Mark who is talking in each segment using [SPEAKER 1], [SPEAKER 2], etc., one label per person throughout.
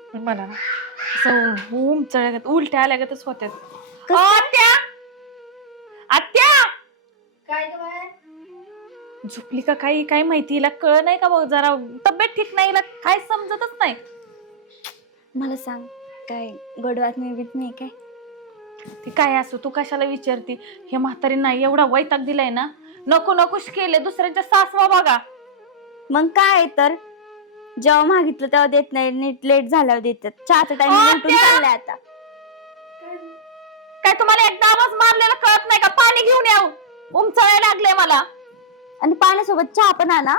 [SPEAKER 1] मला ना असं चढ्यागत उलट्या आल्यागतच होत्यात. आत्या आत्या
[SPEAKER 2] काय ग बाय?
[SPEAKER 1] झोपली का काही काय माहिती, हिला कळ नाही का बघ जरा, तब्येत ठीक नाही, हिला काय समजतच नाही.
[SPEAKER 3] मला सांग, काय गडवात निर्मित नाही काय?
[SPEAKER 1] ती काय असो, तू कशाला विचारती? हे म्हातारी नाही एवढा वैताग दिलाय ना, नको नकोश केले, दुसऱ्यांच्या सासवा बघा.
[SPEAKER 3] मग काय तर जेव्हा मागितलं तेव्हा देत नाही, नीट लेट झाल्यावर देतात. चहाचा टाइम उलटून चाललाय आता.
[SPEAKER 1] काय तुम्हाला एकदा आवाज मारलेला कळत नाही का? पाणी घेऊन याव, उमचळायला लागले मला.
[SPEAKER 3] आणि पाण्यासोबत चहा पण आणा.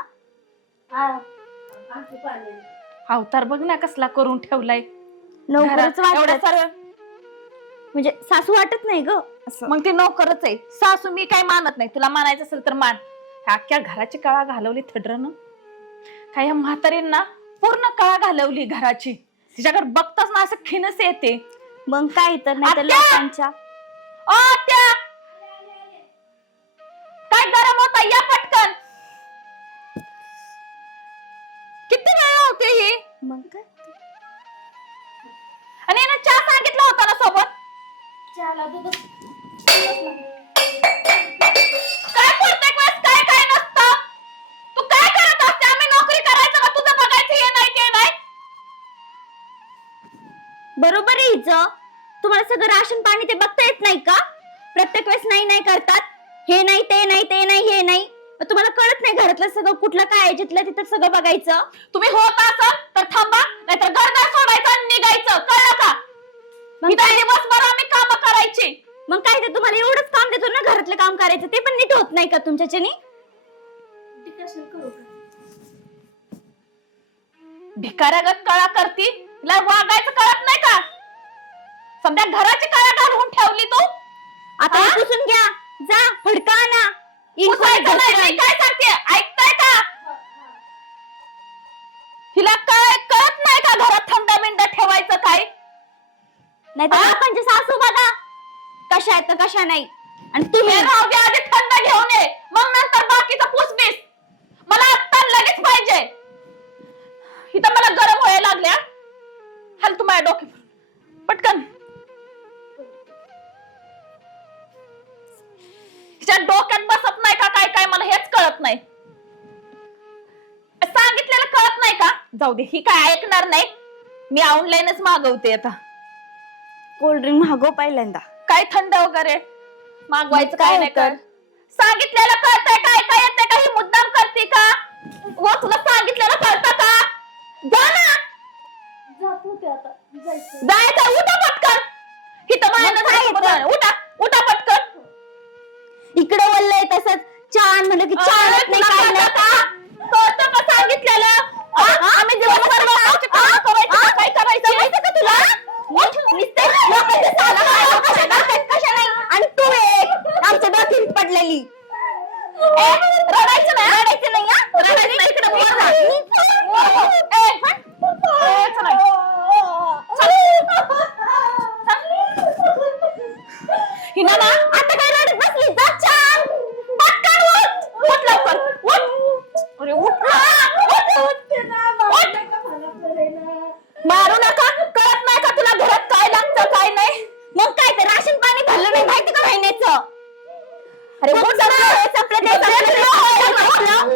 [SPEAKER 1] अवतार बघ ना कसला करून ठेवलाय.
[SPEAKER 3] नोकरच
[SPEAKER 1] एवढं
[SPEAKER 3] वाटत,
[SPEAKER 1] सारं
[SPEAKER 3] म्हणजे सासू वाटत नाही ग असं.
[SPEAKER 1] मग ती नोकरच आहे. सासू मी काय मानत नाही, तुला मानायचं असेल तर मान. अख्ख्या घराची कळा घालवली थडरन. काय ह्या म्हातारींना पूर्ण कळा घालवली घराची. तिच्याकडे बघताच ना असं खिनस येते.
[SPEAKER 3] मग काय तर, नाही तर
[SPEAKER 1] आत्या!
[SPEAKER 3] लोकांच्या.
[SPEAKER 1] आत्या! काय गरम होता, या पटकन. किती वेळ होते ही?
[SPEAKER 3] मग काय
[SPEAKER 1] आणि ना चहा सांगितला होता ना सोबत. काय प्रत्येक वेळेस काय काय नसतं? तू काय करत असते? आम्ही नोकरी करायचं का तुझं बघायचं, हे नाही ते नाही?
[SPEAKER 3] बरोबर आहे हिचं. तुम्हाला सगळं राशन पाणी ते बघता येत नाही का? प्रत्येक वेळेस नाही नाही करतात. हे नाही ते नाही ते नाही हे नाही. मग तुम्हाला कळत नाही घरातलं सगळं कुठलं काय आहे, जिथलं तिथं सगळं बघायचं.
[SPEAKER 1] तुम्ही होत असाल तर थांबा, नाहीतर घरदार सोडायचं आणि निघायचं, कळलं का?
[SPEAKER 3] मग
[SPEAKER 1] इथं दिवसभर आम्ही काम करायची.
[SPEAKER 3] मग काय ते तुम्हाला एवढंच काम देतो ना घरातलं काम करायचं, ते पण नीट होत नाही का तुमच्याच्यानी?
[SPEAKER 1] भिकाऱ्यागत कळा करती, तिला वागायचं कळत नाही का? सध्या घराची कळा घालून ठेवली तू.
[SPEAKER 3] आता हे पुसून घ्या, जा फडका आणा.
[SPEAKER 1] पुसायचं नाही, मी काय सांगते ऐकताय का? हिला काय कळत नाही का घरात थंड बिंड ठेवायचं काय?
[SPEAKER 3] नाही तर लोकांचे सासू बघा कशा आहेत तर कशा नाही. आणि तुम्ही
[SPEAKER 1] राहू दे, आधी थंड घेऊन ये, मग नंतर बाकीचं पुसबीस. मला आत्ता लगेच पाहिजे. इथं मला गरम व्हायला लागल्या. हाल तू माझ्या डोक्यावर पटकन. तिच्या डोक्यात बसत नाही का काय काय, मला हेच कळत नाही. सांगितलेलं कळत नाही का? जाऊ दे, ही काय ऐकणार नाही. मी ऑनलाईनच मागवते आता.
[SPEAKER 3] कोल्ड्रिंक मागव पहिल्यांदा.
[SPEAKER 1] काय थंड वगैरे मागवायचं काय नाही
[SPEAKER 3] तर?
[SPEAKER 1] कर. सांगितलेलं कळतंय काय काय येते का? ही मुद्दाम करते का? व तुला सांगितलेलं कळतं का? जा ना. जायचं, उठा पटकन. हिथं माझ्या उठा उठा पटकन.
[SPEAKER 3] इकडे वल्लय तसंच चहा म्हणलं की चहा आणत नाही, काय नाही.
[SPEAKER 1] कळतं का सांगितलेलं? आम्ही दिवसभर लोकांची कामं करायची का काय करायची?
[SPEAKER 3] समजतं का तुला? नुसते लोकांचे सासू आहे, कशा नाही, कशा नाही. आणि तू एक आमच्या डोक्यात पडलेली.
[SPEAKER 1] रडायचं नाही,
[SPEAKER 3] रडायचं नाही हा?
[SPEAKER 1] रडायचं नाही, इकडे बोल ना. रडायचं नाही. हिना ना
[SPEAKER 3] आता काय रडत बसली? जा चहा.
[SPEAKER 1] पटकन उठ. उठ लवकर, उठ. अरे उठ ना. उठ. मारू नका. कळत नाही का तुला घरात काय लागतं काय नाही?
[SPEAKER 3] मग काय तर राशन पाणी भरलं नाही माहिती का महिन्याचं?
[SPEAKER 1] अरे उठ जरा.
[SPEAKER 3] संपलं ते संपलं.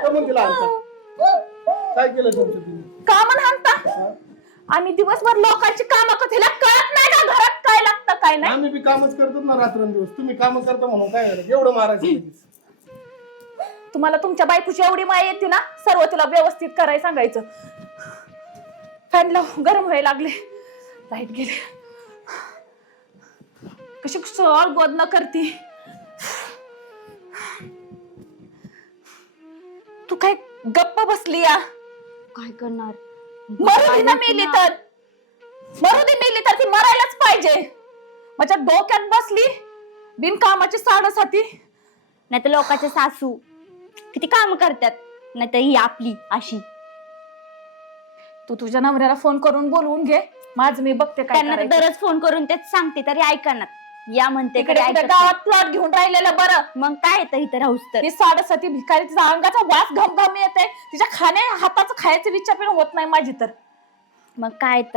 [SPEAKER 4] काय केलं तुमचं तुम्ही?
[SPEAKER 1] का म्हणून हाणता? आम्ही दिवसभर लोकांची कामं करतो, हिला कळत नाही का घरात काय लागतं काय नाही?
[SPEAKER 4] आम्ही बी कामच करतो ना रात्रंदिवस. तुम्ही काम करता म्हणून काय झालं? एवढं मारायचं लगेच.
[SPEAKER 1] तुम्हाला तुमच्या बायकोची एवढी माया येते ना, सर्व तिला व्यवस्थित करायला सांगायचं. फॅन लाव, गरम व्हायला लागले. लाईट गेले. कशी सळ गोदना करते. तू काय गप्प बसली या?
[SPEAKER 3] काय करणार?
[SPEAKER 1] मरू दे ना, मेली तर मरू दे. मेली तर ती मरायलाच पाहिजे. माझ्या डोक्यात बसली बिनकामाची साडेसाती.
[SPEAKER 3] नाही तर लोकांचे सासू किती काम करतात, नाही तर ही आपली अशी.
[SPEAKER 1] तू तुझ्या नवऱ्याला फोन करून बोलवून घे, माझ मी बघते काय
[SPEAKER 3] त्यांना तर
[SPEAKER 1] करायचं.
[SPEAKER 3] दररोज फोन करून तेच सांगते तरी ऐकणार. या म्हणते
[SPEAKER 1] इकडे
[SPEAKER 3] तरी
[SPEAKER 1] कुठे
[SPEAKER 3] ऐकत नाही.
[SPEAKER 1] गावात प्लॉट घेऊन राहिलेलं बरं.
[SPEAKER 3] मग काय येतं इथं राहूस तर.
[SPEAKER 1] ती साडेसाती भिकारी, तिचा अंगाचा वास घमघम येते. तिच्या हाताचं खायचं विचार पण होत नाही माझी तर.
[SPEAKER 3] मग काय तर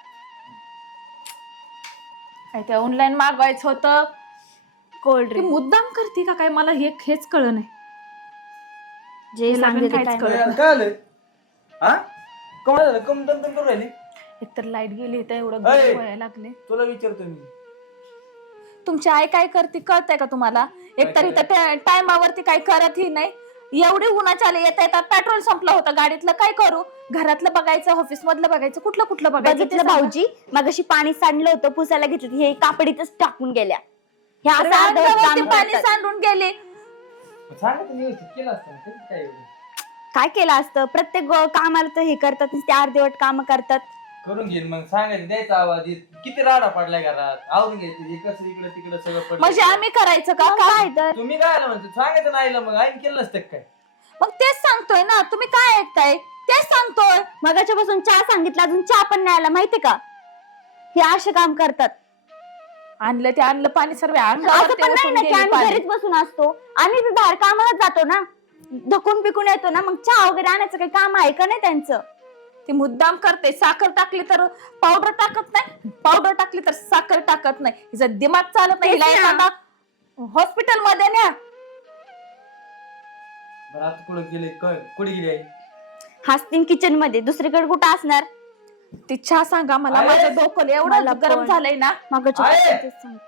[SPEAKER 1] काय ते ऑनलाईन मागवायचं होतं
[SPEAKER 3] कोल्ड
[SPEAKER 1] ती
[SPEAKER 3] ड्रिंक
[SPEAKER 1] मुद्दाम करते का काय मला हेच कळलं नाही.
[SPEAKER 3] जे
[SPEAKER 1] तिला
[SPEAKER 3] सांगते
[SPEAKER 1] पण
[SPEAKER 3] ते
[SPEAKER 1] काहीच
[SPEAKER 3] काय
[SPEAKER 1] कळत
[SPEAKER 3] नाही.
[SPEAKER 2] काय आलंय हा कम झालं कम दम करून राहिली.
[SPEAKER 1] एकतर लाईट गेली तर एवढं
[SPEAKER 2] अय!
[SPEAKER 1] गरम व्हायला लागले.
[SPEAKER 2] तुला विचारतो मी
[SPEAKER 1] तुमची आई काय करते कळतंय का तुम्हाला? एकतर
[SPEAKER 2] काय
[SPEAKER 1] इथं टायमावरती काय करतही नाही. एवढे उन्हाच्या आले येता येतात पेट्रोल संपलं होतं गाडीतलं, काय करू? घरातलं बघायचं, ऑफिस मधलं बघायचं, कुठलं कुठलं बघायचं ते
[SPEAKER 3] बघितलं
[SPEAKER 1] सांगा.
[SPEAKER 3] भाऊजी मगाशी पाणी सांडलं होतं पुसायला घेतलं हे कापडीतच टाकून गेल्या. हे असं
[SPEAKER 1] अरे
[SPEAKER 3] अर्धवट
[SPEAKER 1] अंगावरती
[SPEAKER 3] काम
[SPEAKER 1] पाणी
[SPEAKER 3] करतात.
[SPEAKER 1] सांडून गेले.
[SPEAKER 2] सांगितलं व्यवस्थित केलं असतं ना, त्याचं काय एवढं?
[SPEAKER 3] काय केलं असतं प्रत्येक कामाला तर हे करतात ते अर्धवट काम करतात.
[SPEAKER 2] करून घेईन मग सांगायचं द्यायचा आवाज किती राडा पडलाय घरात आवरून घ्यायचं हे कसं इकडे तिकडे सगळं पडलं.
[SPEAKER 1] म्हणजे आम्ही करायचं का?
[SPEAKER 3] मग काय तर
[SPEAKER 2] तुम्ही काय आलं म्हणतो सांगायचं नाही मग आईन केलं असतं काय.
[SPEAKER 1] मग तेच सांगतोय ना, तुम्ही काय ऐकताय? तेच सांगतोय.
[SPEAKER 3] मगाच्या पासून चहा सांगितलं अजून चहा पण नाही आला माहितीये का? हे असे काम करतात.
[SPEAKER 1] आणलं ते आणलं पाणी सर्व
[SPEAKER 3] असं
[SPEAKER 1] अंगावरती
[SPEAKER 3] पण नाही
[SPEAKER 1] ओतून
[SPEAKER 3] ना की
[SPEAKER 1] गेले
[SPEAKER 3] आम्ही
[SPEAKER 1] पाणी.
[SPEAKER 3] घरीच बसून असतो आम्ही बी बाहेर कामाला जातो ना, धकून पिकून येतो ना, मग चहा वगैरे आणायचं काही काम आहे का नाही त्यांचं?
[SPEAKER 1] ती मुद्दाम करते. साखर टाकली तर पावडर टाकत नाही, पावडर टाकली तर साखर टाकत नाही. हिचा दिमाग चालत नाही. हिला
[SPEAKER 3] तेच ना.
[SPEAKER 1] एखादा हॉस्पिटल मध्ये न्या.
[SPEAKER 2] बरं आता कुठं गेले कुठे गेली आई?
[SPEAKER 3] हसतीन किचन मध्ये, दुसरीकडे कुठं असणार?
[SPEAKER 1] ती चहा सांगा मला.
[SPEAKER 2] आहे?
[SPEAKER 1] माझं डोकं
[SPEAKER 3] मला
[SPEAKER 1] एवढं गरम
[SPEAKER 3] पण.
[SPEAKER 1] झालंय ना.
[SPEAKER 3] मगाच्या
[SPEAKER 2] आहे?
[SPEAKER 3] पासून तेच सांगते.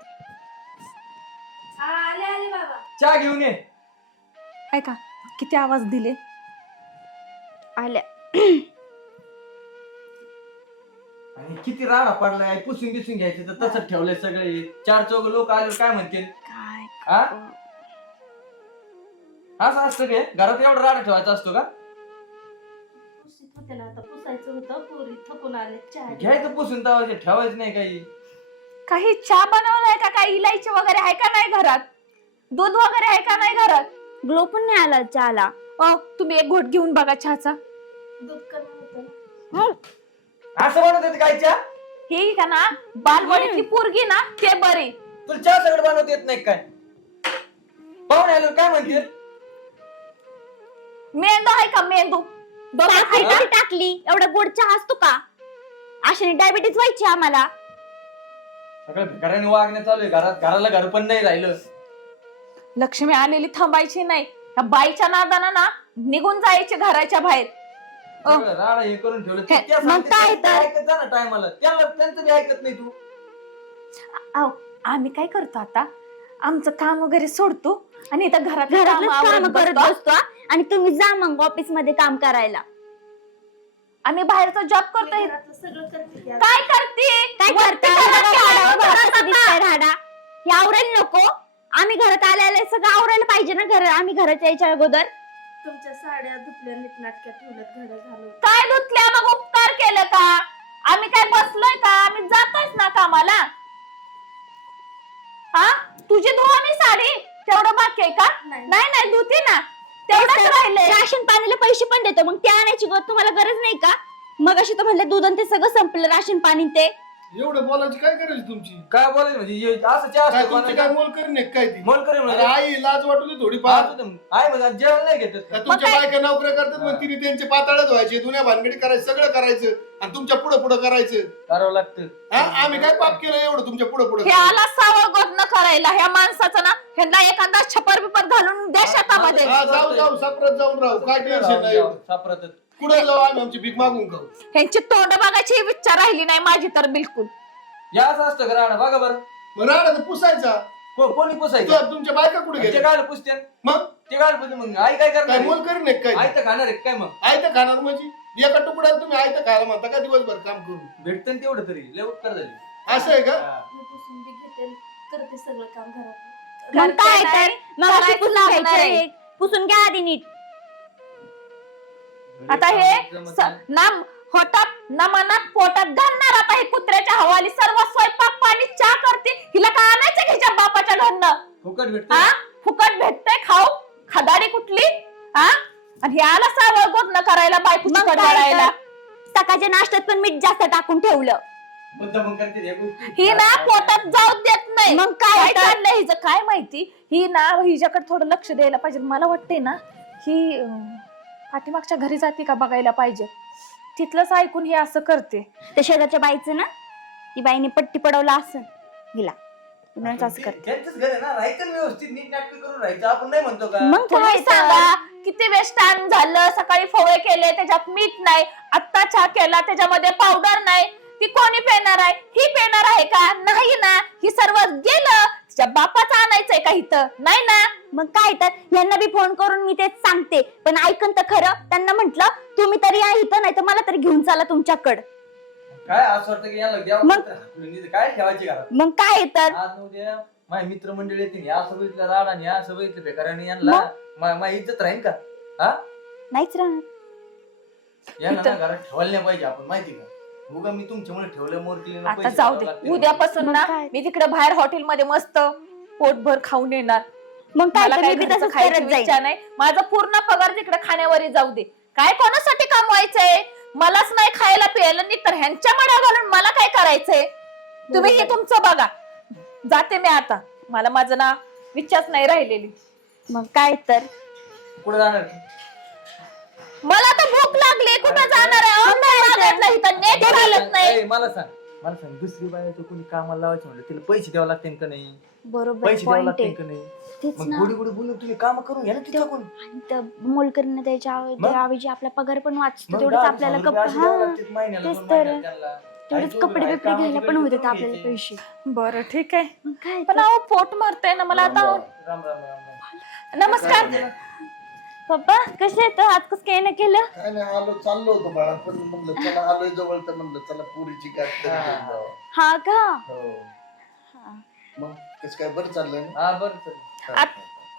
[SPEAKER 2] चहा घेऊन ये.
[SPEAKER 1] ऐका किती आवाज दिले.
[SPEAKER 3] आल्या
[SPEAKER 2] आणि किती राडा पडलाय पुसून बिसून घ्यायचे तर तसंच ठेवलंय सगळे. चार चौघ लोक आले काय म्हणतील
[SPEAKER 3] काय
[SPEAKER 2] हा असं असतं काय घरात एवढा राडा ठेवायचा असतो का?
[SPEAKER 1] पुसायचं होतं पोरी थकून आले.
[SPEAKER 2] घ्यायचं पुसून तवायचे ठेवायचं नाही काही.
[SPEAKER 1] काही चहा बनवलाय का? काही इलायची वगैरे आहे का नाही घरात? दूध वगैरे आहे का नाही घरात?
[SPEAKER 3] ग्लो पण नाही आला चहाला.
[SPEAKER 1] तुम्ही एक घोट घेऊन बघा चहाचा.
[SPEAKER 2] असं म्हणत होते काय चहा?
[SPEAKER 1] हे का ना बालवाडीतली पोरगी ना ते बरी.
[SPEAKER 2] तुला चहा सगळं बनवता येत नाही काय? पाहुणे आल्यावर काय म्हणतील?
[SPEAKER 1] मेंदू आहे का मेंदू? डोक्यात
[SPEAKER 3] साखर
[SPEAKER 1] आहे का?
[SPEAKER 3] कधी टाकली? एवढा गोड चहा असतो का? अशाने डायबिटीज व्हायची आम्हाला.
[SPEAKER 2] सगळं भिकाऱ्याने वागणं चालू आहे घरात. घराला घर पण नाही राहिलं.
[SPEAKER 1] लक्ष्मी आलेली थांबायची नाही. त्या बाईच्या नादानं ना निघून जायचे घराच्या बाहेर.
[SPEAKER 2] सगळं राडा हे करून ठेवलं.
[SPEAKER 3] हे,
[SPEAKER 2] त्या
[SPEAKER 3] मग
[SPEAKER 2] सांगते
[SPEAKER 3] काय
[SPEAKER 2] ते
[SPEAKER 3] तर?
[SPEAKER 2] ऐकत जा ना टायमाला. त्यांचं बी ऐकत नाही तू.
[SPEAKER 1] अहो, आम्ही काय करतो आता? आमचं काम वगैरे सोडतो आणि इथं घरातलं
[SPEAKER 3] घरातलं
[SPEAKER 1] कामं
[SPEAKER 3] काम
[SPEAKER 1] आवरत
[SPEAKER 3] करत
[SPEAKER 1] बसतो.
[SPEAKER 3] बसतो हा? आणि तुम्ही जा मग ऑफिस मध्ये काम करायला.
[SPEAKER 1] आम्ही बाहेरचा जॉब करतोय. काय करते?
[SPEAKER 3] काय
[SPEAKER 1] वरती
[SPEAKER 3] करता?
[SPEAKER 1] घरात
[SPEAKER 3] राडा बघा
[SPEAKER 1] घरात
[SPEAKER 3] कसा दिसतोय राडा. हे आवरायला नको? आम्ही घरात आले सगळं आवरायला पाहिजे ना घर. आम्ही घराच्या यायच्या अगोदर
[SPEAKER 5] तुमच्या साड्या धुतल्या नीटनाटक्या ठेवल्यात घडं घालून.
[SPEAKER 1] काय धुतल्या मग उपकार केलं का? आम्ही काय बसलोय का? आम्ही जातोय ना कामाला. हा तुझी धुवा मी साडी तेवढं बाकी आहे का?
[SPEAKER 5] नाही.
[SPEAKER 1] नाही धुते ना तेवढंच राहिलंय.
[SPEAKER 3] राशन पाणीला पैसे पण देतो मग ते आणायची तुम्हाला गरज नाही का? मग अशी तर म्हणलं दूध आणि ते सगळं संपलं राशन पाणी ते.
[SPEAKER 4] एवढं बोलायची काय गरज आहे तुमची?
[SPEAKER 2] काय बोलायचं म्हणजे असं चहा
[SPEAKER 4] काय
[SPEAKER 2] असतो
[SPEAKER 4] तुमची काय
[SPEAKER 2] कोणाला?
[SPEAKER 4] मोल करीन एक काय ती?
[SPEAKER 2] मोल करेल
[SPEAKER 4] अरे
[SPEAKER 2] म्हणजे
[SPEAKER 4] आई लाज वाटू दे थोडीफार.
[SPEAKER 2] आई म्हणजे जेवण नाही घेत
[SPEAKER 4] का तुमच्या बायका नोकऱ्या करतात मग तिने त्यांचे पाताळच व्हायचे दुनिया भानगडी करायचं सगळं करायचं आणि तुमच्या पुढे पुढे करायचं.
[SPEAKER 2] करावं लागतं.
[SPEAKER 4] हा आम्ही काय पाप केलं एवढं तुमच्या पुढे पुढे?
[SPEAKER 1] हे आला सावळ गोत न करायला ह्या माणसाचं ना. ह्यांना एखादा छपर बिपर घालून द्या शेतामध्ये.
[SPEAKER 4] हा जाऊ जाऊ सापरत जाऊन राहू काय टेन्शन नाही एवढं.
[SPEAKER 2] सापडत
[SPEAKER 4] कुठे जाऊ आम्ही आमची भीक मागून खाऊ.
[SPEAKER 1] ह्यांची तोंड बघायची इच्छा राहिली नाही माझी तर बिलकुल.
[SPEAKER 2] या असं असतं घराणं बघा बरं.
[SPEAKER 4] मग राडा तर पुसायचा.
[SPEAKER 2] कोणी पुसायचं?
[SPEAKER 4] तुमच्या बायका कुठे
[SPEAKER 2] ते
[SPEAKER 4] गेल्या?
[SPEAKER 2] काय पुसते
[SPEAKER 4] मग
[SPEAKER 2] ते काय पुसते मग आई काय
[SPEAKER 4] काय
[SPEAKER 2] करणार?
[SPEAKER 4] मोल करीन एक काय
[SPEAKER 2] आई
[SPEAKER 4] ती?
[SPEAKER 2] तर खाणार आहे काय मग?
[SPEAKER 4] आयतं खाणार म्हणजे एका तुकड्याला तुम्ही आयतं खायला म्हणता का दिवसभर काम करून?
[SPEAKER 2] भेटतं ना तेवढं तरी लय उपकार झाले.
[SPEAKER 4] असं आहे का?
[SPEAKER 2] हा.
[SPEAKER 5] मी पुसून बी घेते करते सगळं काम घरात.
[SPEAKER 3] मग काय
[SPEAKER 1] करते
[SPEAKER 3] तर
[SPEAKER 1] नाही,
[SPEAKER 3] मग अशी
[SPEAKER 1] करायचं
[SPEAKER 3] पुसून
[SPEAKER 1] लागणार
[SPEAKER 3] घ्यायचं
[SPEAKER 1] आहे.
[SPEAKER 3] हे. पुसून घ्या आधी नीट.
[SPEAKER 1] आता हे
[SPEAKER 2] जमत नाही.
[SPEAKER 1] ना होटात ना मनात पोटात घालणार. आता हे कुत्र्याच्या हवाली सर्व स्वयंपाक पाणी चहा करते. हिला काय आणायचं घ्यायच्या बापाच्या घरनं?
[SPEAKER 2] फुकट भेटतं.
[SPEAKER 1] हा फुकट भेटतंय खाऊ खदाडी कुठली? हा आणि हे आला सावळ गोत न करायला बायकोची
[SPEAKER 3] मग काय
[SPEAKER 1] कडवाडायला.
[SPEAKER 3] तर? सकाळच्या नाश्त्यात पण मीठ जास्त टाकून ठेवलं.
[SPEAKER 2] मुद्दाम करते या गोष्टी.
[SPEAKER 1] ही ना पोटात जाऊ देत नाही.
[SPEAKER 3] मग काय तर?
[SPEAKER 1] चाललंय हिचं काय माहिती? ही ना हिच्याकडे थोडं लक्ष द्यायला पाहिजे. मला वाटतंय ना ही पाठीमागच्या घरी जाते का बघायला पाहिजे. तिथलंच ऐकून हे असं करते.
[SPEAKER 3] त्या शेजारच्या बाईचं ना, ती बाईने पट्टी पडवला असं हिला, म्हणूनच असं करते.
[SPEAKER 2] त्यांचंच घर आहे ना, राहायचं व्यवस्थित नीट नाटक करून राहायचं, आपण नाही म्हणतो का?
[SPEAKER 3] मग
[SPEAKER 1] तुम्ही
[SPEAKER 3] काय तर?
[SPEAKER 1] सांगा किती वेस्ट टाइम झालं. सकाळी फळे केले त्याच्यात मीठ नाही, आत्ता चहा केला त्याच्यामध्ये पावडर नाही. ती कोणी पेणार आहे? ही पेणार आहे का? नाही ना. ही सर्व गेलं, तिच्या बापाचं आणायचंय का इथं? नाही ना.
[SPEAKER 3] मग काय तर यांना बी फोन करून मी तेच सांगते, पण ऐकन तर खरं. त्यांना म्हंटल तुम्ही तरी या इथं, नाही तर मला तरी घेऊन चला तुमच्याकडं.
[SPEAKER 2] काय असं वाटतं की याला द्यावं
[SPEAKER 3] मग-
[SPEAKER 2] तर हाकलून इथं काय ठेवायची घरात?
[SPEAKER 3] मग काय तर
[SPEAKER 2] आज उद्या माझे मित्रमंडळी येतील, या असं बघितलं राड आणि या असं बघितलं बेकाराने, यांना माझी इज्जत राहील का? हा,
[SPEAKER 3] नाहीच राहणार.
[SPEAKER 2] यांना ना घरात ठेवायला नाही पाहिजे आपण, माहिती का? उगा मी तुमच्यामुळे ठेवलं मोरकीला
[SPEAKER 1] आता
[SPEAKER 2] पैसे
[SPEAKER 1] जाऊ
[SPEAKER 2] द्यावं
[SPEAKER 1] दे,
[SPEAKER 2] लागतील.
[SPEAKER 1] उद्यापासून
[SPEAKER 3] मग
[SPEAKER 1] ना
[SPEAKER 3] काय?
[SPEAKER 1] मी तिकडे बाहेर हॉटेलमध्ये मस्त पोटभर खाऊन येणार.
[SPEAKER 3] मग काय
[SPEAKER 1] मला
[SPEAKER 3] तर
[SPEAKER 1] काही
[SPEAKER 3] मी बी
[SPEAKER 1] घरचं
[SPEAKER 3] तसंच
[SPEAKER 1] खायची
[SPEAKER 3] करत जाईल.
[SPEAKER 1] इच्छा नाही. माझा पूर्ण पगार तिकडे खाण्यावरही जाऊ दे. काय कोणासाठी कमवायचंय? मलाच नाही खायला प्यायला नाही तर ह्यांच्या मड्या घालून मला काय करायचंय? तुम्ही हे तुमचं बघा. जाते मी आता, मला माझं ना इच्छाच नाही राहिलेली.
[SPEAKER 3] मग काय तर
[SPEAKER 2] कुठं जाणार?
[SPEAKER 1] मला आता भूक लागली, कुठं जाणार आहे? अहो, नाही मागितलं इथं, नेट चालत नाही.
[SPEAKER 2] ए, मला सांग दुसरी बाई कोणी कामाला लावायची म्हणलं तिला पैसे द्यावं लागतील का नाही?
[SPEAKER 3] बरोबर
[SPEAKER 2] पैसे द्यावं
[SPEAKER 3] पॉइंट
[SPEAKER 2] लागतील
[SPEAKER 3] आहे.
[SPEAKER 2] का नाही?
[SPEAKER 3] तेच
[SPEAKER 2] मग
[SPEAKER 3] ना.
[SPEAKER 2] गोडी गोडी बोलून तुम्ही काम करून घ्या ना तिच्याकडून.
[SPEAKER 3] आणि तर मोलकरीनं द्यायच्या
[SPEAKER 2] मग?
[SPEAKER 3] ऐवजी आपला पगार पण वाचतो,
[SPEAKER 2] मग
[SPEAKER 3] तेवढंच
[SPEAKER 2] 10,000
[SPEAKER 3] आपल्याला
[SPEAKER 2] रुपये असे द्यावं लागतील महिन्याला,
[SPEAKER 3] तेच
[SPEAKER 2] 2
[SPEAKER 3] तर.
[SPEAKER 2] महिन्याला त्यांना.
[SPEAKER 3] तेवढेच
[SPEAKER 2] काय
[SPEAKER 3] कपडे
[SPEAKER 2] तुम्ही
[SPEAKER 3] बिपडे
[SPEAKER 2] कामाचं
[SPEAKER 3] घ्यायला पण
[SPEAKER 2] करून
[SPEAKER 3] होते
[SPEAKER 2] घ्यायचे.
[SPEAKER 3] आपल्याला पैसे.
[SPEAKER 1] बरं ठीक आहे,
[SPEAKER 3] मग काय
[SPEAKER 1] पण
[SPEAKER 3] तर.
[SPEAKER 1] अहो पोट मारतंय ना मला आता.
[SPEAKER 2] राम राम राम राम.
[SPEAKER 1] नमस्कार.
[SPEAKER 3] पप्पा कसे आहेत? आज कसं काय नाही केलं?
[SPEAKER 4] काय नाही, आलो चाललो होतो बाळा, पण म्हणलं चला आलोय जवळ तर म्हणलं चला पुरीची गाठ तरी
[SPEAKER 2] हा.
[SPEAKER 4] घेऊन जावं.
[SPEAKER 3] हा का?
[SPEAKER 4] हो.
[SPEAKER 3] हा.
[SPEAKER 4] मग कसं काय बरं चाललंय ना?
[SPEAKER 2] हा बरं चल.
[SPEAKER 4] हा.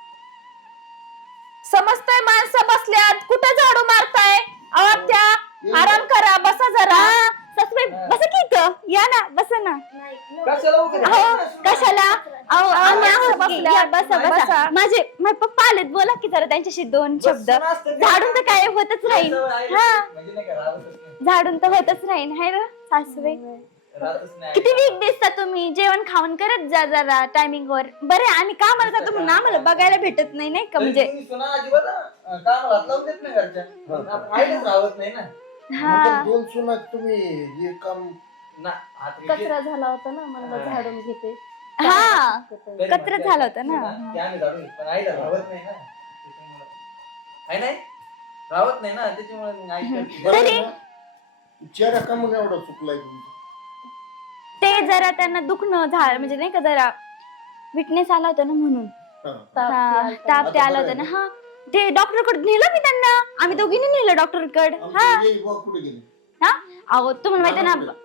[SPEAKER 1] समजतंय माणसं बसल्यात, कुठे झाडू मारताय? अहो त्या आराम करा, बसा जरा.
[SPEAKER 3] हा, सासूबाई बसा की इथं. या ना, बसा ना.
[SPEAKER 2] कशाला उगाच?
[SPEAKER 3] अहो कशाला? अहो आम्ही
[SPEAKER 1] माणसं
[SPEAKER 3] आहोत की.
[SPEAKER 1] बसल्यात.
[SPEAKER 3] या, बसा
[SPEAKER 1] बसा.
[SPEAKER 3] बसा. माझे पप्पा आलेत, बोला की जरा त्यांच्याशी 2 शब्द.
[SPEAKER 2] बसून असतं ते.
[SPEAKER 3] झाडून तर काय होतच राहील. हा,
[SPEAKER 2] म्हणजे नाही का, राहतच नाही.
[SPEAKER 3] झाडून तर होतच राहील. हाय ना सासूबाई?
[SPEAKER 2] राहतच नाही.
[SPEAKER 3] किती वीक दिसता तुम्ही. जेवण खाऊन करत जा जरा टायमिंग वर. बरे आम्ही कामाला जातो म्हणून आम्हाला बघायला भेटत नाही, नाही का? म्हणजे
[SPEAKER 2] तुम्ही सुना अजिबात कामाला हात लावून देत नाही घरच्या. आपण आईलाच राहत नाही ना.
[SPEAKER 3] हा.
[SPEAKER 4] मग 2 सुना तुम्ही हे काम
[SPEAKER 2] ना, हात रिजेक्ट.
[SPEAKER 5] कचरा झाला होता ना, म्हणलं झाडून घेते.
[SPEAKER 3] हा
[SPEAKER 2] तरी
[SPEAKER 3] कचरा
[SPEAKER 2] म्हणते,
[SPEAKER 3] झाला होता ना.
[SPEAKER 2] सुना, ते आम्ही झाडून घेऊ. पण आईला राहत नाही ना, त्याच्यामुळं. आहे नाही राहत नाही ना, त्याच्यामुळे मग आई करते.
[SPEAKER 4] बरं
[SPEAKER 3] तरी-
[SPEAKER 4] ना? चेहरा का मग एवढा चुकलाय तुमचा?
[SPEAKER 3] ते जरा त्यांना दुखणं झालं, म्हणजे नाही का जरा विटनेस आला होता ना म्हणून.
[SPEAKER 4] हा.
[SPEAKER 3] हा, ताप ते आला होता ना. हा, ते डॉक्टर कडे नेलं मी त्यांना. आम्ही दोघींनी नेलं डॉक्टर कडे. हा
[SPEAKER 4] आमची येई बुवा कुठे गेली?
[SPEAKER 3] हा, अहो तुम्हाला माहिती आहे ना.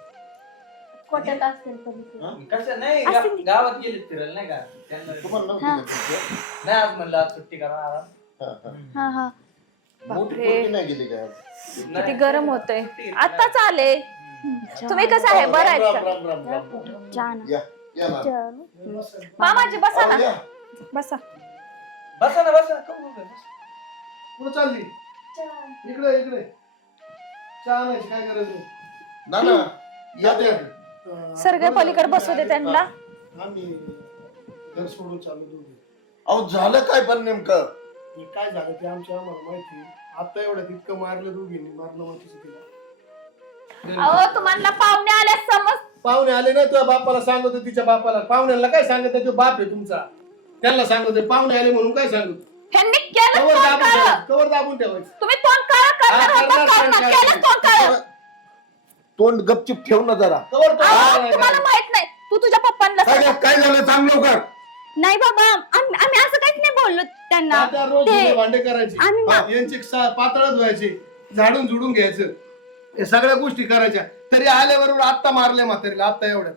[SPEAKER 5] कोट्यात असतील कधी.
[SPEAKER 4] हा?
[SPEAKER 2] कसं नाही
[SPEAKER 3] असं नाही.
[SPEAKER 2] गावात गेले फिरायला नाही का त्यांना
[SPEAKER 4] तुम्हाला नव्हती
[SPEAKER 3] हा.
[SPEAKER 4] का तुमची?
[SPEAKER 2] नाही आज म्हणलं आज सुट्टी करा आराम.
[SPEAKER 4] हा, हा.
[SPEAKER 3] हा हा.
[SPEAKER 4] मोठी
[SPEAKER 1] बापरे.
[SPEAKER 4] पोरगी नाही गेली काय?
[SPEAKER 1] किती गरम होतंय.
[SPEAKER 2] सुट्टी घेतली
[SPEAKER 1] आताच आले. तुम्ही कसं आहे? बरं आहेत
[SPEAKER 4] राम
[SPEAKER 1] का?
[SPEAKER 4] राम राम राम राम.
[SPEAKER 3] चहा ना.
[SPEAKER 4] या ना.
[SPEAKER 1] मामाजी बसा
[SPEAKER 4] अहो,
[SPEAKER 1] ना,
[SPEAKER 4] या.
[SPEAKER 1] बसा.
[SPEAKER 2] बसा ना बसा कम बसा.
[SPEAKER 4] कुठं चालली? इकडे इकडे चहा आणायची काय गरज नाही. ना ना या द्या.
[SPEAKER 1] सरगे पलीकडे बसू दे त्यांना.
[SPEAKER 4] आम्ही घर सोडून चालू दोघे. अहो झालं काय पण नेमकं? काय झालं ते आमच्या आम्हाला माहिती. आता एवढ्यात इतकं मारलं दोघींनी, मारलं माहितीच तिला.
[SPEAKER 1] अहो तुम्हाला पाहुणे आल्या समज.
[SPEAKER 4] पाहुणे आले ना, तुझ्या बापाला सांगत होते, तिच्या बापाला. पाहुण्याला काय सांगत आहे? तो बाप आहे तुमचा. त्यांना सांगत आहे पाहुणे आले म्हणून काय सांगत?
[SPEAKER 1] ह्यांनी केलं
[SPEAKER 4] कवर
[SPEAKER 1] तोंड
[SPEAKER 4] दाबून
[SPEAKER 1] काळं.
[SPEAKER 4] ठेवायचं, कवर दाबून ठेवायचं.
[SPEAKER 1] तुम्ही तोंड काळं करणार
[SPEAKER 4] हा,
[SPEAKER 1] होता,
[SPEAKER 4] करणार,
[SPEAKER 1] करणार.
[SPEAKER 4] करणार.
[SPEAKER 1] केलं तोंड काळं.
[SPEAKER 6] तोंड गपचिप ठेव ना जरा.
[SPEAKER 4] कवर तो
[SPEAKER 1] अहो,
[SPEAKER 4] नाही
[SPEAKER 1] तुम्हाला
[SPEAKER 4] करायचं.
[SPEAKER 1] माहित नाही. तू तुझ्या पप्पांना
[SPEAKER 6] काय
[SPEAKER 1] सांग.
[SPEAKER 6] काय झालं सांग लवकर.
[SPEAKER 3] नाही बाबा, आम्ही असं काहीच नाही बोललो त्यांना.
[SPEAKER 4] त्या रोज
[SPEAKER 3] ते-
[SPEAKER 4] जुने भांडे करायचे,
[SPEAKER 3] आणि ना-
[SPEAKER 4] यांचे पातळ धुवायचे, झाडून झुडून घ्यायचं, हे सगळ्या गोष्टी करायच्या. तरी आल्याबरोबर आत्ता मारले म्हातारीला, आत्ता एवढ्यात.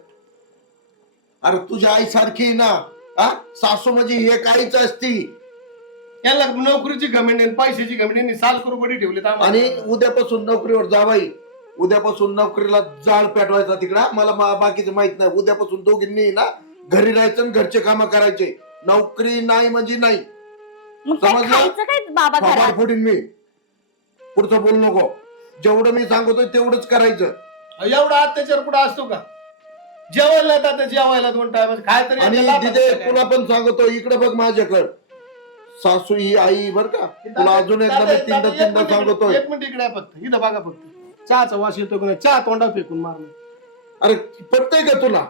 [SPEAKER 6] अरे तुझ्या आई सारखी आहे ना. हा, सासू म्हणजे हे काहीच असती.
[SPEAKER 4] यांना नोकरीची घमेंड आणि पैशाची घमेंड, यांनी साल करोबडी ठेवलेत आम्हाला.
[SPEAKER 6] आणि उद्यापासून नोकरीवर जावाई. उद्यापासून नोकरीला जाळ पेटवायचा तिकडा. मला बाकीचं माहित नाही. उद्यापासून दोघींनी ना घरी राहायचं आणि घरचे काम करायचे. नोकरी नाही म्हणजे नाही.
[SPEAKER 3] मग काय
[SPEAKER 6] समजलं?
[SPEAKER 3] खायचं काय बाबा
[SPEAKER 6] थोबाड
[SPEAKER 3] घरात?
[SPEAKER 6] फोडीन मी. पुढचं बोलू नको. जेवढं मी सांगतोय तेवढंच करायचं.
[SPEAKER 4] एवढा अत्याचार कुठं असतो का? जेवायला येतात ते, जेवायला 2 टाइम काय तरी
[SPEAKER 6] आणि
[SPEAKER 4] याला
[SPEAKER 6] तिथे
[SPEAKER 4] लापाचं
[SPEAKER 6] तुला पण सांगतो, इकडे बघ माझ्याकडं. सासू ही आई बर का. तुला अजून एकदा मी तीनदा सांगतोय.
[SPEAKER 4] एक मिनिट इकडे आहे फक्त, इथं बघा फक्त. चहाचा वास येतो का नाही चहा तोंडा फेकून मारलं.
[SPEAKER 6] अरे पटतंय का तुला?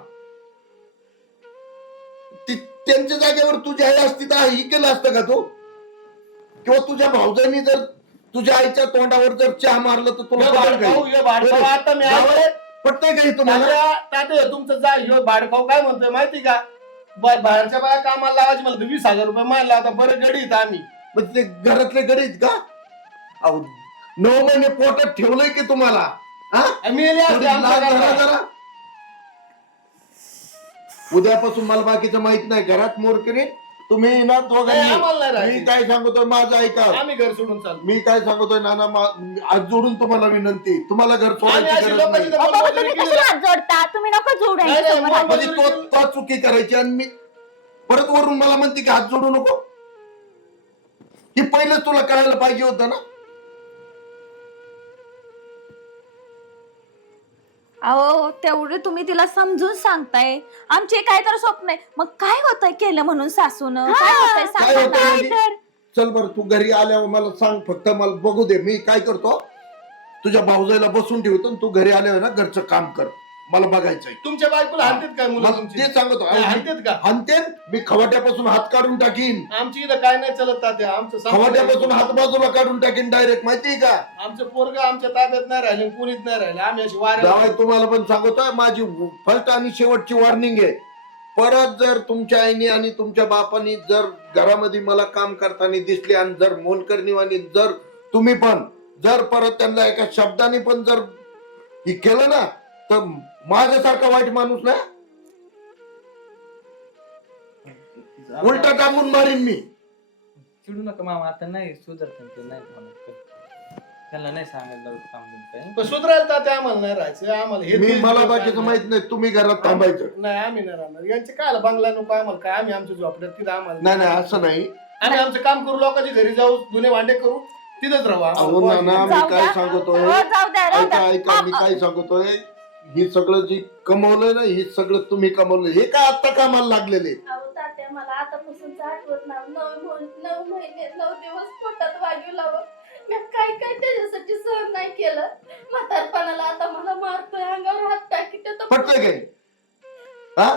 [SPEAKER 6] त्यांच्या जागेवर तुझी आई असती तर ही केलं असतं का तू? किंवा तुझ्या भाऊजांनी जर तुझ्या आईच्या तोंडावर जर चहा मारलं तर तुला पटेल का हे?
[SPEAKER 4] आता मी आलोय.
[SPEAKER 6] पटतंय का हे तुम्हाला?
[SPEAKER 4] तात्या तुमचं जा ह्यो भाडखाऊ काय म्हणतोय माहिती का? बाहेरच्या बाया कामाला लावायची मला 20,000 रुपये मारला आता बरं गडीत आम्ही.
[SPEAKER 6] मग ते घरातले गरीब का? अहो 9 महिने पोटात ठेवलंय की तुम्हाला? हा?
[SPEAKER 4] मी येले असते
[SPEAKER 6] थोडी
[SPEAKER 4] आमच्या
[SPEAKER 6] लाज धरा
[SPEAKER 4] घरात.
[SPEAKER 6] जरा. उद्यापासून मला बाकीचं माहित नाही. घरात मोरकरी तुम्ही ना
[SPEAKER 4] नाही, आम्हाला नाही
[SPEAKER 6] दोघांनी.
[SPEAKER 4] राहायचं.
[SPEAKER 6] मी काय सांगतोय माझं ऐका.
[SPEAKER 4] आम्ही घर सोडून चाललो.
[SPEAKER 6] मी काय सांगतोय नाना आज जोडून तुम्हाला विनंती, तुम्हाला घर
[SPEAKER 4] आम्ही
[SPEAKER 6] सोडायची
[SPEAKER 4] अशी
[SPEAKER 6] गरज
[SPEAKER 4] लोकांची
[SPEAKER 6] नाही.
[SPEAKER 4] तर
[SPEAKER 3] अहो, बाबा
[SPEAKER 4] मोलमजुरी
[SPEAKER 3] तुम्ही
[SPEAKER 4] केली
[SPEAKER 3] कशाला
[SPEAKER 4] ना.
[SPEAKER 3] हात जोडता? तुम्ही नको जोडू
[SPEAKER 4] नाही,
[SPEAKER 3] यांच्या
[SPEAKER 4] नाही,
[SPEAKER 3] समोर हात.
[SPEAKER 6] म्हणजे तो चुकी करायची आणि मी परत वरून मला म्हणते की हात जोडू नको. हे पहिलंच तुला कळायला पाहिजे होतं ना.
[SPEAKER 1] अहो तेवढे तुम्ही तिला समजून सांगताय. आमचे काय तर स्वप्न आहे. मग काय होतंय केलं म्हणून सासून? काय होतंय
[SPEAKER 6] काय
[SPEAKER 1] सांगा
[SPEAKER 6] होतं
[SPEAKER 1] ना.
[SPEAKER 6] म्हणजे? चल बरं तू घरी आल्यावर मला सांग, फक्त मला बघू दे. मी काय करतो तुझ्या भाऊजाईला बसून ठेवतो आणि तू घरी आल्यावर ना घरचं काम कर, मला बघायचंय.
[SPEAKER 4] तुमच्या बायकोला हाणतेत काय मुलं
[SPEAKER 6] मला
[SPEAKER 4] तुमची?
[SPEAKER 6] ते सांगतो.
[SPEAKER 4] हाणतेत का?
[SPEAKER 6] हाणते मी खवाट्यापासून हात काढून टाकीन.
[SPEAKER 4] आमची इथं काय नाही चलत तात्या. आमचं
[SPEAKER 6] खवाट्यापासून
[SPEAKER 4] संपलं.
[SPEAKER 6] हात बाजूला काढून टाकीन डायरेक्ट, माहितीये का?
[SPEAKER 4] आमचं पोरग आमच्या ताब्यात नाही राहिले कुणीच नाही राहिले. आम्ही अशी वाऱ्या
[SPEAKER 6] जावाई तुम्हाला पण सांगतोय, माझी फर्स्ट आणि शेवटची वॉर्निंग आहे. परत जर तुमच्या आईने आणि तुमच्या बापानी जर घरामध्ये मला काम करताना दिसले आणि जर मोलकरणीवानी जर तुम्ही पण जर परत त्यांना एका शब्दाने पण जर हे केलं ना तर माझ्यासारखा वाईट माणूस ना उलटा टाकून मारीन मी.
[SPEAKER 2] चिडू नका मामा, आता नाही सुधारते ते, नाही म्हणत. त्यांना नाही सांगायला लावत काम बिम काय.
[SPEAKER 4] सुधरायला तात्या आम्हाला नाही राहायचं. आम्हाला हे
[SPEAKER 6] मी
[SPEAKER 4] तेच
[SPEAKER 6] मला
[SPEAKER 4] दिवस
[SPEAKER 6] बाकीचं
[SPEAKER 4] आहे.
[SPEAKER 6] माहित नाही. तुम्ही घरात थांबायचं.
[SPEAKER 4] नाही आम्ही नाही राहणार. यांचे काय बंगला नको आम्हाला काय. आम्ही आमच्या झोपड्यात तिथं आम्हाला
[SPEAKER 6] नाही नाही असं नाही.
[SPEAKER 4] आम्ही आमचं काम करू, लोकांच्या घरी जाऊ, धुणे भांडे करू, तिथंच राहू
[SPEAKER 6] अहो
[SPEAKER 4] आम्हाला.
[SPEAKER 6] नाना मी
[SPEAKER 1] जाऊ
[SPEAKER 6] काय
[SPEAKER 1] द्या.
[SPEAKER 6] सांगतोय,
[SPEAKER 1] हो, जाऊ द्या, राहू
[SPEAKER 6] ऐका
[SPEAKER 1] द्या.
[SPEAKER 6] ऐका मी काय सांगतोय, ही सगळं जी कमवलंय ना हे सगळं तुम्ही कमवलंय. हे काय आता कामाला लागलेले?
[SPEAKER 5] अहो तात्या मला आतापासून आठवत नाही. 9 महिने 9 दिवस पोटात वागू लावं. मी काय काय त्याच्यासाठी सहन नाही केलं. म्हातारपणाला आता मला मारतोय, अंगावर हात टाकीत
[SPEAKER 6] पटतंय काय? हा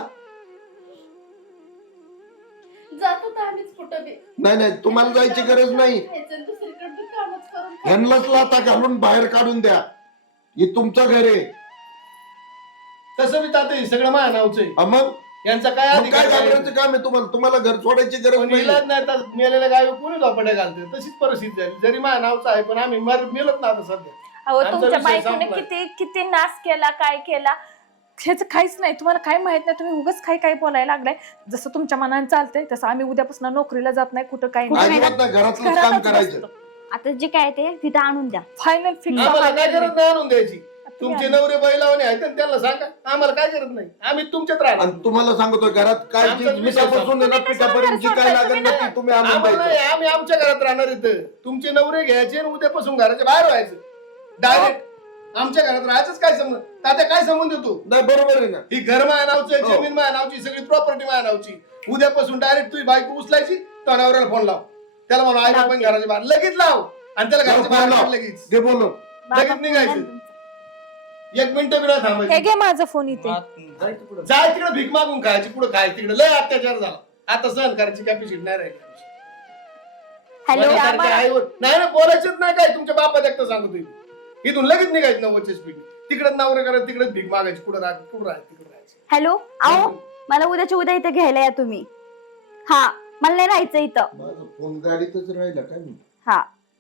[SPEAKER 5] जात होता आम्हीच कुठं बी.
[SPEAKER 6] नाही नाही तुम्हाला जायची गरज नाही.
[SPEAKER 5] खायचं, दुसरीकडे बी कामच करून खायचं.
[SPEAKER 6] ह्यांनाच लाथा घालून बाहेर काढून द्या. हे तुमचं घर आहे.
[SPEAKER 4] तसं बी तात्या हे सगळं माझ्या नावचं आहे.
[SPEAKER 6] हा, मग
[SPEAKER 4] यांचा काय
[SPEAKER 6] मग
[SPEAKER 4] अधिकार
[SPEAKER 6] काय
[SPEAKER 4] आहे?
[SPEAKER 6] घाबरायचं काम आहे तुम्हाला? तुम्हाला घर सोडायची गरज
[SPEAKER 4] पण
[SPEAKER 6] नाही.
[SPEAKER 4] इलाज नाही तर मेलेल्या गावी कोणी झोपड्या घालते. तशीच परिस्थिती झाली. जरी माझ्या नावचं आहे पण आम्ही मेलत ना आता सध्या.
[SPEAKER 1] अहो
[SPEAKER 4] आमचा
[SPEAKER 1] तुमच्या
[SPEAKER 4] विषय
[SPEAKER 1] बायकोने
[SPEAKER 4] संपलाय.
[SPEAKER 1] किती किती नाश केला, काय केला ह्याच काहीच नाही. तुम्हाला काय माहित नाही. तुम्ही उगाच काय बोलायला लागलाय. जसं तुमच्या मनाने चालतंय तसं आम्ही उद्यापासून नोकरीला जात नाही, कुठं काही नाही.
[SPEAKER 6] अजिबात नाही. घरातलंच काम करायचं.
[SPEAKER 3] आता जे काय ते तिथं आणून द्या.
[SPEAKER 1] फायनल
[SPEAKER 4] आम्हाला काय
[SPEAKER 1] फिक्स.
[SPEAKER 4] गरज नाही आणून द्यायची. तुमचे नवरे बैलावणे आहेत ना, त्यांना सांगा. आम्हाला काय गरज नाही. आम्ही तुमच्यात राहणार.
[SPEAKER 6] आणि तुम्हाला सांगतोय घरात काय
[SPEAKER 4] आमचा
[SPEAKER 6] जी
[SPEAKER 4] विषय
[SPEAKER 6] मिठापासून आहे ना
[SPEAKER 1] तुम्ही
[SPEAKER 6] पिठापर्यंत जी काय
[SPEAKER 1] कशाला
[SPEAKER 6] लागेल ना ती तुम्ही आणून
[SPEAKER 4] आम्हाला नाही.
[SPEAKER 6] द्यायचं.
[SPEAKER 4] आम्ही आमच्या घरात राहणार इथं. तुमचे नवरे घ्यायचे आणि उद्यापासून घराच्या बाहेर व्हायचं डायरेक्ट. आमच्या घरात राहायचंच काय संबंध? तात्या काय संबंध देतो?
[SPEAKER 6] नाही बरोबर आहे ना.
[SPEAKER 4] ही घर माझ्या नावचं,
[SPEAKER 6] हो.
[SPEAKER 4] जमीन माझ्या नावची, सगळी प्रॉपर्टी माझ्या नावची. उद्यापासून डायरेक्ट तुझी बायको उचलायची, तो नवऱ्याला फोन लाव. त्याला म्हणून आई पण घराच्या बाहेर लगेच लाव आणि त्याला घराच्या बाहेर काढ लगेच.
[SPEAKER 6] घे बोलो.
[SPEAKER 4] लगेच निघायचं. 1 मिनिट बी नाही
[SPEAKER 1] हे
[SPEAKER 4] थांबायचं.
[SPEAKER 1] घे माझा फोन इथे.
[SPEAKER 2] जायचं पुढं.
[SPEAKER 4] जाय तिकडे भीक मागून खायची, पुढे खायचं तिकडे. लय अत्याचार झाला. आता सहन करायची कॅपॅसिटी नाही राहिली आमची.
[SPEAKER 3] हॅलो
[SPEAKER 4] माझ्यासारख्या आईवर नाही ना बोलायचंच नाही काय. तुमच्या बापात एकटं सांगतो इथून लगेच निघायचं 90च्या स्पीड. तिकडे नवरे करायचं, तिकडेच भीक मागायची. कुठं राहायचं, कुठं राहायचं, तिकडे राहायचं.
[SPEAKER 3] हॅलो आओ मला उद्याच्या उद्या इथं घ्यायला या तुम्ही. हा मला नाही राहायचं इथं.
[SPEAKER 6] माझा फोन गाडीतच राहिला काय मी.
[SPEAKER 3] हा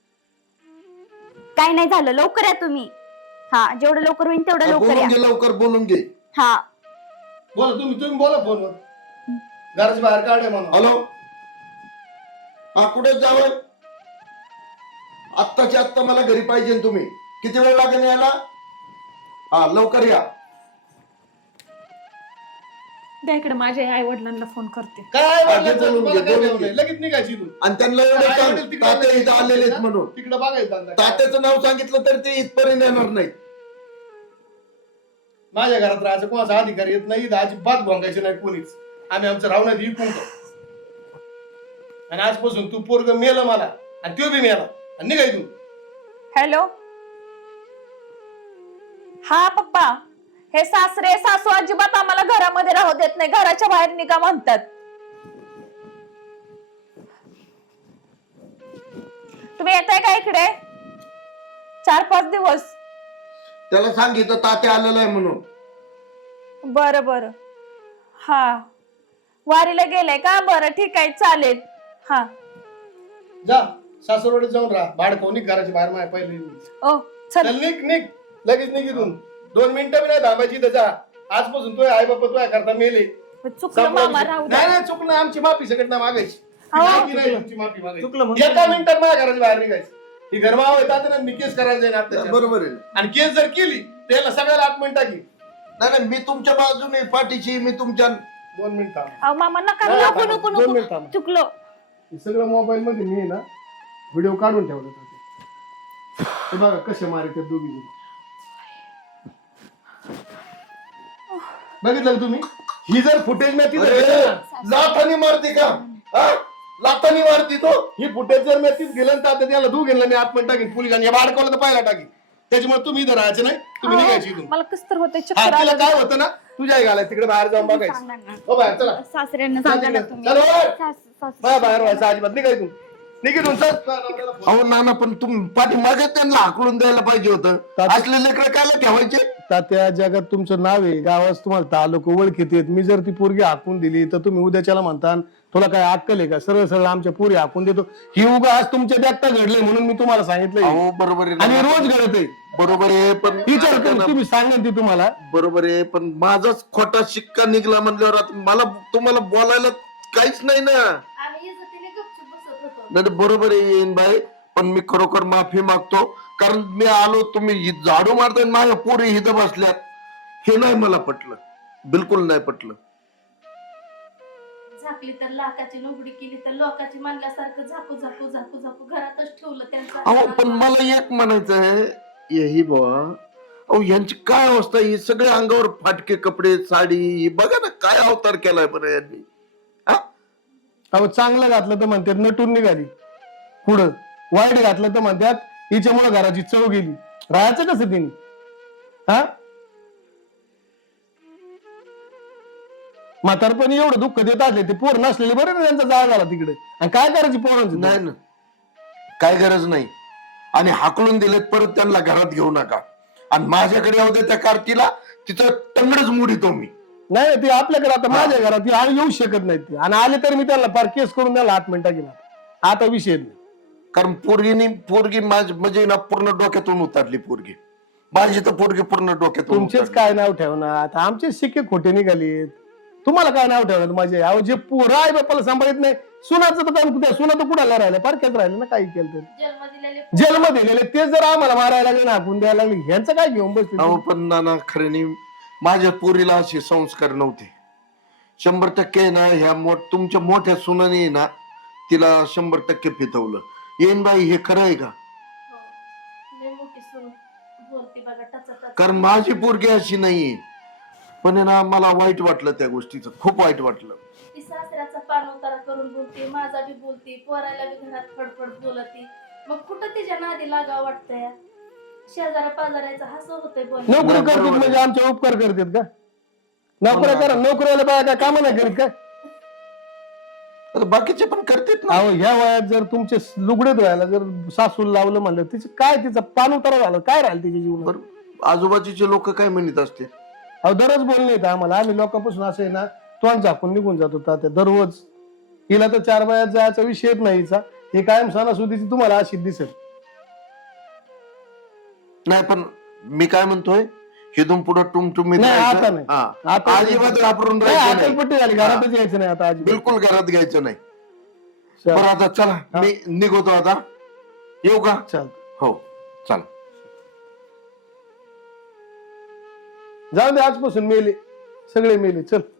[SPEAKER 3] काही नाही झालं, लवकर या तुम्ही. हा जेवढं लवकर होईल तेवढं लवकर
[SPEAKER 6] बोलून
[SPEAKER 3] या.
[SPEAKER 6] घे लवकर बोलून घे.
[SPEAKER 3] हा
[SPEAKER 4] बोला तुम्ही बोला फोनवर. घराच्या बाहेर काढे म्हणून.
[SPEAKER 6] हॅलो हा कुठे जावं? आत्ताच्या आत्ता मला घरी पाहिजे तुम्ही. किती वेळ लागेल यायला? हा लवकर या.
[SPEAKER 1] द्या इकडे माझ्या आई वडिलांना फोन करते.
[SPEAKER 4] काय
[SPEAKER 6] बोलून
[SPEAKER 4] बोलायचं?
[SPEAKER 6] घे,
[SPEAKER 4] तुम्हाला काय
[SPEAKER 6] बोलून
[SPEAKER 4] ठेवलं
[SPEAKER 6] घे.
[SPEAKER 4] नाही. लगेच निघायची इथून.
[SPEAKER 6] आणि त्यांना एवढं सांग तात्या इथं आलेले आहेत म्हणून.
[SPEAKER 4] तिकडे बघायचं.
[SPEAKER 6] तात्याचं नाव सांगितलं तर ते इथपर्यंत येणार नाही.
[SPEAKER 4] माझ्या घरात राहायचं कोणाचा अधिकार येत नाही. इथं अजिबात भोंगायचे नाही कोणीच. आम्ही आमचं राहण्यात विकून आणि आजपासून तू पोरग मेलं मला आणि तो बी मेला आणि निघाय तू.
[SPEAKER 1] हॅलो हा पप्पा, हे सासरे सासू अजिबात आम्हाला घरामध्ये राहू देत नाही, घराच्या बाहेर निघा म्हणतात. तुम्ही येताय का इकडे 4-5 दिवस?
[SPEAKER 6] त्याला सांगितलं तात्या आलेला आहे म्हणून.
[SPEAKER 1] बरं बरं, हा वारीला गेलाय का? बरं ठीक आहे, चालेल. हा
[SPEAKER 4] जा सासरवाडीत जाऊन राहा, भाड कोणी घराच्या बाहेर माय पहिले.
[SPEAKER 1] ओ चल.
[SPEAKER 4] चल निघ निघ, लगेच निघ इथून. 2 मिनिटं बी नाही थांबायची इथं. जा, आजपासून तुझे आई बाप्पा तुझ्या करता मेले.
[SPEAKER 1] चुकलं मामा, राहू द्या.
[SPEAKER 4] नाही नाही चुकलं, आमची माफी सगळं ना मागायची.
[SPEAKER 1] अहो.
[SPEAKER 4] नाही की नाही तुमची माफी मागायची.
[SPEAKER 2] चुकलं म्हणून.
[SPEAKER 4] एका मिनिटात माझ्या घराच्या बाहेर निघायचं. ही घरमाव येतात ना, मी केस करायचं ना आता.
[SPEAKER 6] बरोबर आहे.
[SPEAKER 4] आणि केस जर केली त्याला सगळ्याला आत्महत्या टाकी.
[SPEAKER 6] नाही नाही, मी तुमच्या बाजूने पाठीची, मी तुमच्या.
[SPEAKER 4] 2 मिनिट थांब.
[SPEAKER 1] अहो मामा नका,
[SPEAKER 4] नाही,
[SPEAKER 1] नको
[SPEAKER 4] थांब.
[SPEAKER 1] नको
[SPEAKER 4] 2
[SPEAKER 1] नको,
[SPEAKER 4] मिनिट थांब.
[SPEAKER 1] चुकलो.
[SPEAKER 4] हे सगळं मोबाईल मध्ये मी ना व्हिडिओ काढून ठेवले होते. ते बघा कसे मारे दोघी जण. बघितलं का तुम्ही? ही जर फुटेज मी तिथे
[SPEAKER 6] लाथानी मारते का? हा? लाथानी मारती तो.
[SPEAKER 4] ही फुटेज जर मी तिथे गेलं तर आता त्याला दूध गेलं मी आत्महत्या टाकीन पोलिसांनी. या बाळकाला तर पाहायला टाकीन. त्याच्यामुळे तुम्ही इथं राहायचं नाही, तुम्ही निघायची इथून.
[SPEAKER 1] मला कस तर होतंय,
[SPEAKER 4] हा,
[SPEAKER 1] चक्कर
[SPEAKER 4] तिला
[SPEAKER 1] आलं.
[SPEAKER 4] काय होतं ना, तुझ्या घालाय तिकडे बाहेर जाऊन बघायचं.
[SPEAKER 3] सांगा ना.
[SPEAKER 4] हो बाहेर चला.
[SPEAKER 3] सासऱ्यांना
[SPEAKER 4] चल
[SPEAKER 3] सांगा ना
[SPEAKER 4] तिकडे.
[SPEAKER 3] तुम्ही.
[SPEAKER 4] चल बाहेर.
[SPEAKER 3] सासू
[SPEAKER 4] बाहेर व्हायचं अजिबात निघायतून. निघितून चल.
[SPEAKER 6] अहो नाना, पण तुम्ही पाठीमागे त्यांना हाकलून द्यायला पाहिजे होतं.
[SPEAKER 4] तात्या-
[SPEAKER 6] असले लेकरं कायला ठेवायचे?
[SPEAKER 4] त्या जगात तुमचं नाव आहे, गावात तुम्हाला 10 लोक ओळखीत आहेत. मी जर ती पोरगी हाकून दिली तर तुम्ही उद्याच्याला म्हणता तुला काय अक्कल आहे का? सरळ सरळ आमच्या पोरी हाकून देतो. ही उगा आज तुमच्या देखता घडले म्हणून मी तुम्हाला सांगितलं.
[SPEAKER 6] अहो बरोबर आहे
[SPEAKER 4] आणि
[SPEAKER 6] नाना.
[SPEAKER 4] रोज घडत आहे.
[SPEAKER 6] बरोबर आहे, पण
[SPEAKER 4] विचार करून तुम्ही सांगा ती तुम्हाला.
[SPEAKER 6] बरोबर आहे, पण माझाच खोटा शिक्का निघला म्हणल्यावर आता मला तुम्हाला बोलायला काहीच नाही ना.
[SPEAKER 5] आम्ही इज्जतीने गपचूप बसत होतो.
[SPEAKER 6] नाही बरोबर आहे येईन बाई, पण मी खरोखर माफी मागतो. कारण मी आलो, तुम्ही झाडू मारताय, माझ्या पोरी इथं बसल्यात. हे नाही मला पटलं, बिलकुल नाही पटलं.
[SPEAKER 5] झाकली तर लाखाची लुगडी केली तर लोकाची मानल्यासारखं झाकू झाकू झाकू झाकू घरातच ठेवलं
[SPEAKER 6] अहो पण
[SPEAKER 5] त्यांचं.
[SPEAKER 6] मला एक म्हणायचं आहे, यही बाबा, अहो यांची काय अवस्था, ही सगळे अंगावर फाटके कपडे, साडी, ही बघा ना काय अवतार केलाय बरं यांनी.
[SPEAKER 4] अहो चांगलं घातलं तर म्हणतात नटून निघाली पुढं, वाईट घातलं तर म्हणतात हिच्यामुळे घराची चव गेली. राहायचं कसं तिने? हा, म्हातारपणी एवढं दुःख देत असले ते पोर नसलेले बरे ना, त्यांचा जाळ झाला तिकडे. आणि काय करायची पोरांचं?
[SPEAKER 6] नाही ना, काय गरज नाही. आणि हाकलून दिलेत, परत त्यांना घरात घेऊ नका. आणि माझ्याकडे येऊ दे त्या कार्तीला, तिचं टंगडच मुडीतो मी.
[SPEAKER 4] नाही ते आपल्याकडे आता माझ्या घरात येऊ शकत नाही ते. आणि आले तर मी त्याला फार केस करून त्याला हात मिनिटा गेला. आता विषय नाही.
[SPEAKER 6] कारण पोरगी म्हणजे ना पूर्ण डोक्यातून उतरली पोरगी. माझी तर पोरगी पूर्ण डोक्यातून
[SPEAKER 4] तुमचेच
[SPEAKER 6] उतरली.
[SPEAKER 4] काय नाव ठेवणार? आता आमचे शिक्के खोटे निघालेत. तुम्हाला काय नाव ठेवणार माझे? अहो जे पोरं आई बापाला सांभाळत नाही, सुनाचं तर काम कुठे? सुना तर कुणाला राहिलं, पारख्यात राहिलं ना. काही केलं तर
[SPEAKER 5] जन्म दिलेले
[SPEAKER 4] जन्म दिलेले ते जर आम्हाला मारायला लागले ना, हाकून द्यायला लागले, ह्यांचं काय घेऊन बसले?
[SPEAKER 6] अहो पण नाना, खरे नाही, माझ्या पोरीला असे संस्कार नव्हते. 100% ना ह्या तुमच्या मोठ्या सुनाने ना तिला 100% फितवलं. येईन बाई, हे खरं आहे का?
[SPEAKER 5] हो. लय मोठी सून बोलती बघा टचा.
[SPEAKER 6] कारण माझी पोरगी अशी नाहीये. पण आहे ना, मला वाईट वाटलं त्या गोष्टीचं, खूप वाईट वाटलं.
[SPEAKER 5] ती सासऱ्याचा पान उतारा करून बोलते, माझा बी बोलती, पोरायला बी घरात फडफड बोलती. मग कुठं तिच्या नादी लागावं वाटतंय? शेजारा पाजारायचं हसं होतंय बोल.
[SPEAKER 4] नोकरी करतात म्हणजे आमचे उपकार करतात का? नोकऱ्या करा, नोकऱ्याला बाया काय कामं नाही करीत काय?
[SPEAKER 6] आता बाकीचे पण करतात ना.
[SPEAKER 4] अहो ह्या वयात जर तुमचे लुगडे धुवायला जर सासूला लावलं म्हणलं, तिचं काय, तिचं पान उतारा झालं, काय राहिलं तिच्या जीवनात?
[SPEAKER 6] बरं, आजूबाजूचे लोक काय म्हणत असतील?
[SPEAKER 4] अहो दररोज बोलणे येतं आम्हाला. आम्ही लोकांपासून असं आहे ना, तोंड झाकून निघून जातो तात्या दररोज. हिला तर 4 वयात जायचा विषयच नाही हिचा. हे कायम सणासुदीची तुम्हाला अशी दिसेल.
[SPEAKER 6] नाही पण मी काय म्हणतोय, हिथून पुढे टुमटुमीत
[SPEAKER 4] नाही,
[SPEAKER 6] राहायचं.
[SPEAKER 4] आता नाही.
[SPEAKER 6] हा.
[SPEAKER 4] आता
[SPEAKER 6] अजिबात वापरून
[SPEAKER 4] नाही,
[SPEAKER 6] राहायचं नाही.
[SPEAKER 4] आकलपट्टी झाली, घरातच यायचं नाही आता अजिबात.
[SPEAKER 6] बिलकुल घरात घ्यायचं नाही.
[SPEAKER 4] चल.
[SPEAKER 6] बरं आता चला, मी निघतो आता. येऊ का?
[SPEAKER 4] चल
[SPEAKER 6] हो चला.
[SPEAKER 4] जाऊ दे, आजपासून मेले, सगळे मेले. चल.